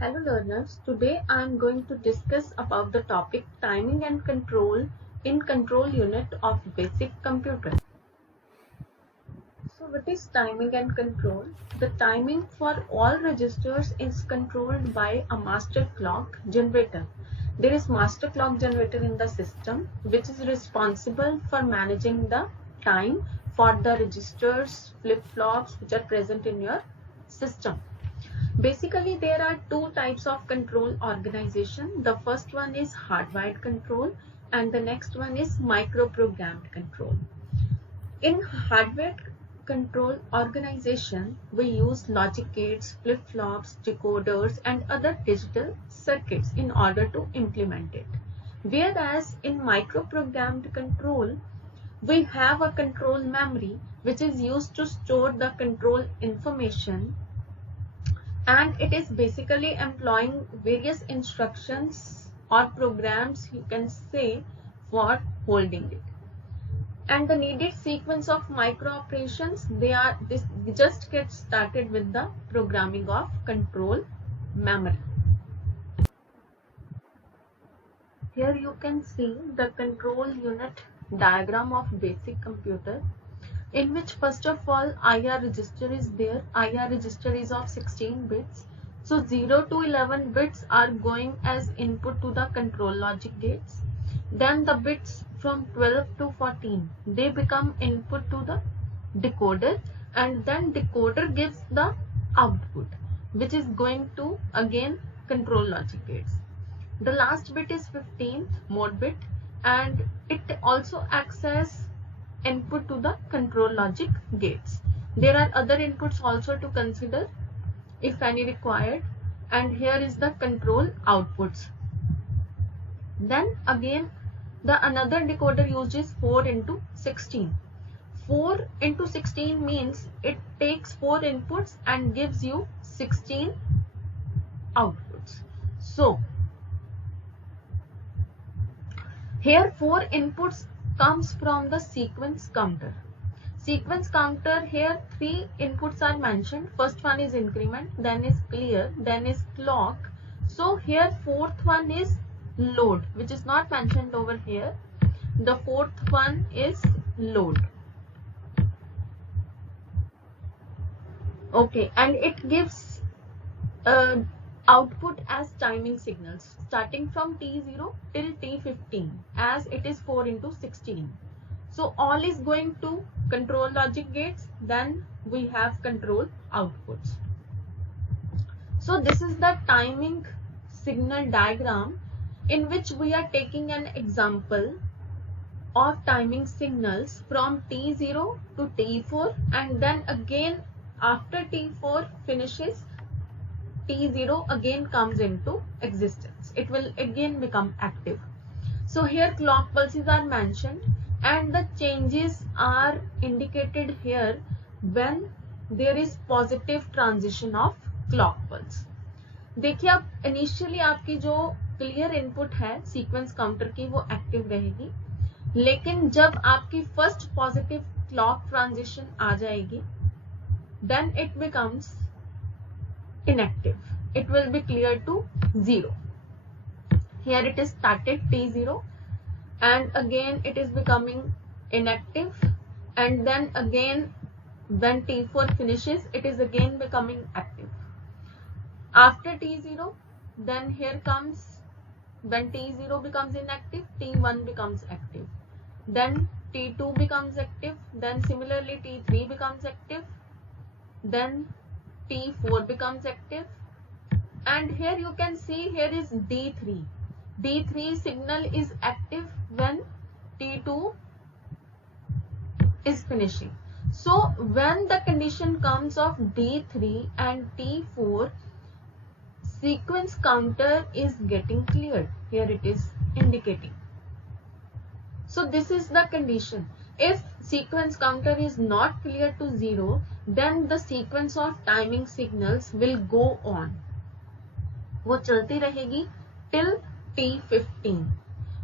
Hello learners, today I am going to discuss about the topic timing and control in control unit of basic computer. So what is timing and control? The timing for all registers is controlled by a master clock generator. There is master clock generator in the system which is responsible for managing the time for the registers, flip-flops which are present in your system. Basically, there are two types of control organization. The first one is hardwired control and the next one is microprogrammed control. In hardware control organization, we use logic gates, flip-flops, decoders and other digital circuits in order to implement it. Whereas in microprogrammed control, we have a control memory which is used to store the control information, and it is basically employing various instructions or programs, you can say, for holding it. And the needed sequence of micro operations, this just gets started with the programming of control memory. Here you can see the control unit diagram of basic computer, in which first of all IR register is there. IR register is of 16 bits. So 0 to 11 bits are going as input to the control logic gates. Then the bits from 12 to 14, they become input to the decoder, and then decoder gives the output which is going to again control logic gates. The last bit is 15th mode bit, and it also acts as input to the control logic gates. There are other inputs also to consider if any required, and here is the control outputs. Then again the another decoder uses 4 into 16. 4 into 16 means it takes 4 inputs and gives you 16 outputs. So here 4 inputs comes from the sequence counter. Sequence counter, here 3 inputs are mentioned. First one is increment, then is clear, then is clock. So here fourth one is load, which is not mentioned over here. The fourth one is load. Okay, and it gives output as timing signals starting from T0 till T15, as it is 4 into 16. So all is going to control logic gates, then we have control outputs. So this is the timing signal diagram in which we are taking an example of timing signals from T0 to T4, and then again after T4 finishes, T0 again comes into existence. It will again become active. So here clock pulses are mentioned, and the changes are indicated here when there is positive transition of clock pulse. देखिए आप initially आपकी जो clear input है sequence counter की वो active रहेगी, लेकिन जब आपकी फर्स्ट पॉजिटिव क्लॉक ट्रांजिशन आ जाएगी then it becomes inactive. It will be cleared to 0. Here it is started T0 and again it is becoming inactive, and then again when T4 finishes it is again becoming active. After T0, then here comes, when T0 becomes inactive, T1 becomes active, then T2 becomes active, then similarly T3 becomes active, then T4 becomes active, and here you can see here is D3. D3 signal is active when T2 is finishing. So when the condition comes of D3 and T4, sequence counter is getting cleared. Here it is indicating. So this is the condition. If sequence counter is not clear to 0, then the sequence of timing signals will go on. वो चलती रहेगी till T15.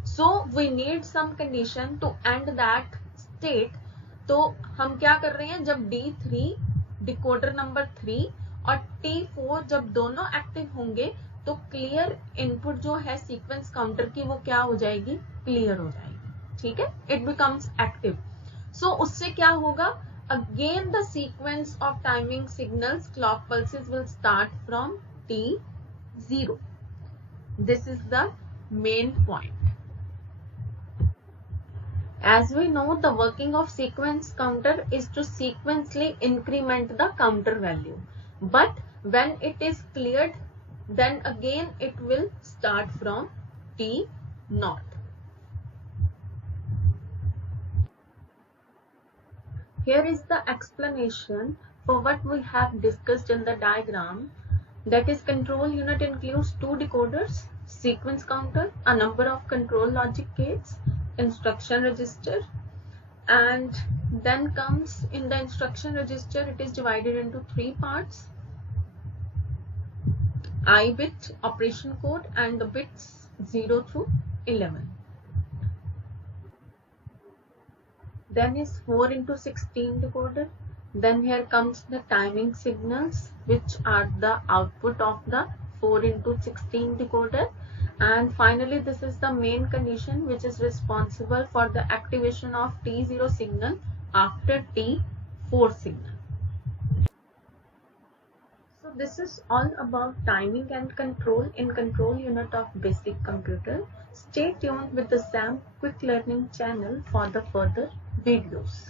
So we need some condition to end that state. तो हम क्या कर रहे हैं, जब D3 डिकोडर नंबर 3 और T4 जब दोनों एक्टिव होंगे तो क्लियर इनपुट जो है सीक्वेंस काउंटर की वो क्या हो जाएगी, क्लियर हो जाएगी, ठीक है, इट बिकम्स एक्टिव। सो उससे क्या होगा, again the sequence of timing signals clock pulses will start from T0. This is the main point. As we know, the working of sequence counter is to sequentially increment the counter value, but when it is cleared, then again it will start from T0. Here is the explanation for what we have discussed in the diagram. That is, control unit includes two decoders, sequence counter, a number of control logic gates, instruction register, and then comes in the instruction register, it is divided into three parts: I bit, operation code, and the bits 0 through 11. Then is 4 into 16 decoder. Then here comes the timing signals, which are the output of the 4 into 16 decoder. And finally, this is the main condition which is responsible for the activation of T0 signal after T4 signal. So this is all about timing and control in control unit of basic computer. Stay tuned with the SAM Quick Learning channel for the further videos.